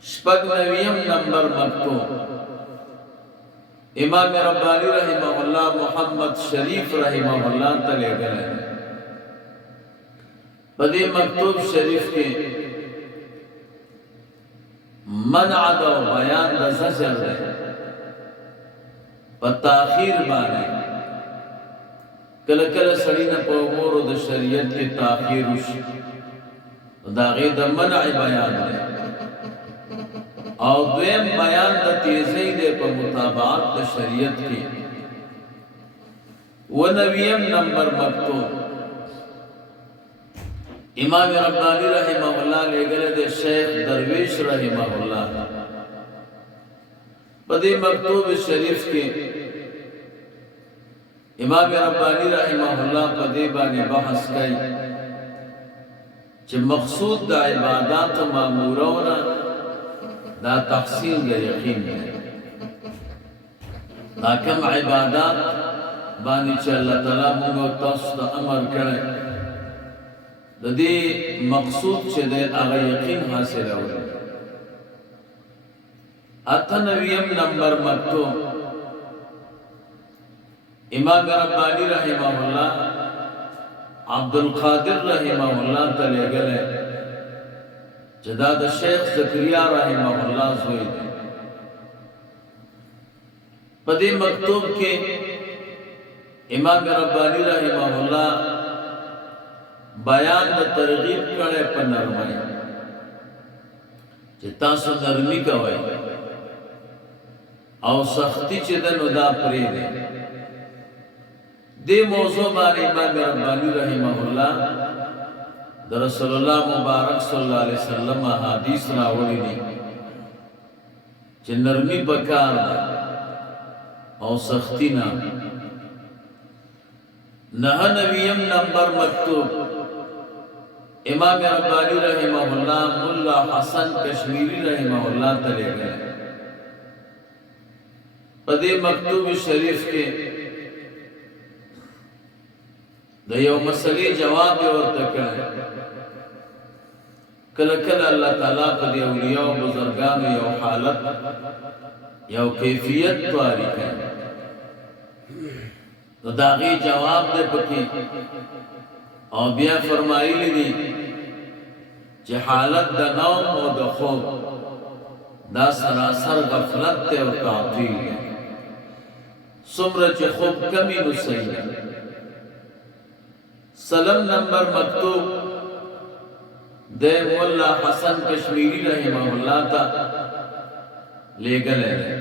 شپږ نویم number مکتوب امام ربانی رحمه الله محمد شریف رحمه الله ته لېږلی په دې مکتوب شریف کې منع د بیان د زجر دی په تاخیر باندې کله کله سړی نه په امورو د شریعت کې تاخیر وشي د هغې د منع بیان دی او دویم بیان د تیزی دی په مطابقت د شریعت کې ونویم نمبر مکتوب امام ربانی رحمه الله لېږلی دی شیخ درویش رحمه الله په دې مکتوب شریف کې امام ربانی رحمه الله په دې باندې بحث کوي چې مقصود د عبادات مامورونه دا تحصیل د یقین دی دا کوم عبادات باندې چې الله تعالی موږ تاسو ته امر کړی د دې مقصود چې دی هغه یقین حاصلول اته نویم نمبر مکتوب امام ربانی رحمه الله عبدالقادر رحمه الله ته لېږلی چې دا د شیخ زکریا رحمه الله زوی دی په دې مکتوب کې امام ربانی رحمه الله بیان د ترغیب کړی په نرمۍ چې تاسو نرمي کوئ او سختی چې ده نو دا پرېږدئ دې موضوع باندې امام ربانی رحمه الله د رسول الله مبارک صلی الله علیه وسلم حدیث راوړي دي چې نرمي پکار ده او سختی نه نویم نمبر مکتوب امام ربانی رحمه الله مولا حسن کشمیری رحمه الله ته لېږلی په دې مکتوب شریف کې د یو مسلې جواب ورته کړی کله کله الله تعالی په دې اولیاء او بزرګانو یو حالت یو کیفیت طاری کوي نو د هغې جواب دی پکې او بیا فرمایلی دي چې حالت د نوم او د خوب دا سراسر غفلت دی او تعطیل دی څومره چې خوب کمی نو صحیح ده سلم نمبر مکتوب د مولا حسن کشمیری رحمه الله ته لېږلی دی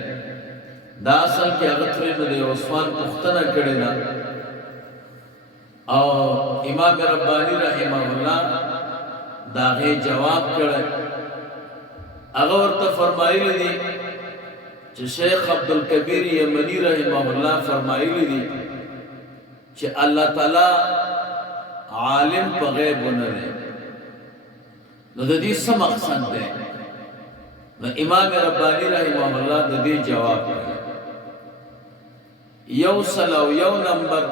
دا اصل کې هغه ترې نه د عثمان پوښتنه کړې ده او امام ربانی رحمه الله د هغې جواب کړی هغه ورته فرمایلی دي چې شیخ عبدالکبیر یمنی رحمه الله فرمایلی دي چې الله تعالی عالم په غیب نه دی نو د دې څه مقصد دی نو امام ربانی رحمه الله د دې جواب کوي یو سل او یو نمبر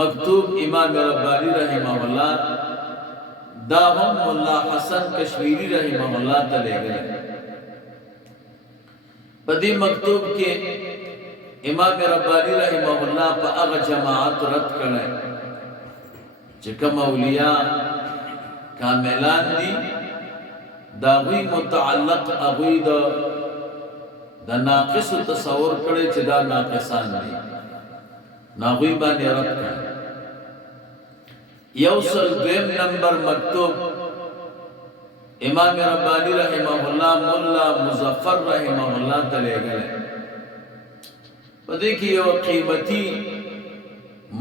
مکتوب امام ربانی رحمه الله دا هم مولا حسن کشمیری رحمه الله ته لېږلی په دې مکتوب کې امام ربانی رحمه الله په هغه جماعت رد کړی چې کوم اولیاء کاملان دي د هغوی متعلق هغوی د ناقصو تصور کړی چې دا ناقصان دي نو هغوی باندې رد کړی یو سل دویم نمبر مکتوب امام ربانی رحمه الله مولا مظفر رحمه الله ته لېږلی په دې کې یو قیمتي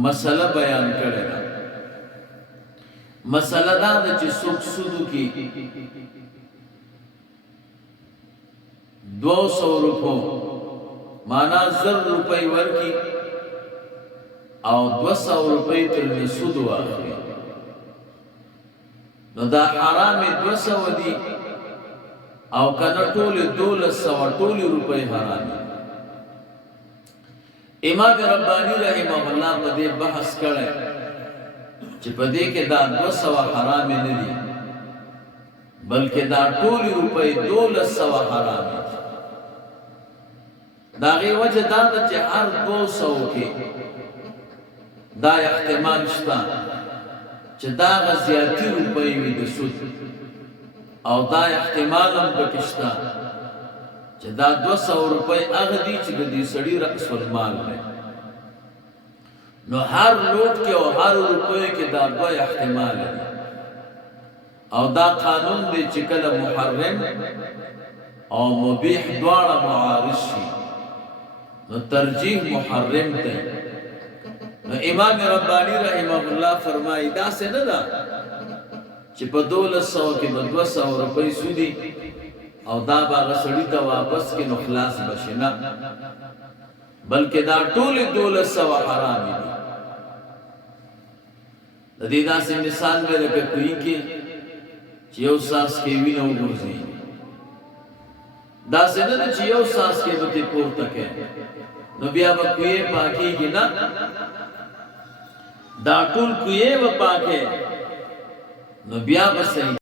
مسله بیان کړې ده مسله دا ده چې څوک سود وکړي 200 روپو معنا 1000 روپۍ ورکړي او 200 روپۍ ترې سود واخلي نو دا حرام 200 دي او کنه ټولې 1200 ټولې روپۍ حرام امام ربانی رحمه الله په دې بحث کړی چې په دې کې دا 200 حرام نه دي بلکې دا ټولې روپۍ 1200 حرام دي. د هغې وجه دا ده چې هر 200 کې دا احتمال شته چې دا هغه زیاتي روپۍ وي د سود، او دا احتمال هم پکې شته چې دا 200 روپۍ هغه دي چې د دې سړي رأس المال دی. نو هر لوټ کې او هر روپۍ کې دا 2 احتمال دي، او دا قانون دی چې کله محرم او مبیح دواړه معارض شي نو ترجیح محرم ته. نو امام ربانی رحمه الله فرمایي داسې نه ده چې په 1200 کې به 200 روپۍ سودي او دا به هغه سړي ته واپس کې نو خلاص بشي، نه، بلکې دا ټولې 1200 حرام دي. د دې داسې مثال مې لکه کوي کې چې یو ساس کې وینه وګرځي، داسې نه ده چې یو ساس کې به دې پورته کې نو بیا به کوی پاکېږي، نه، دا ټول کوی به پاکې نو بیا به صحیح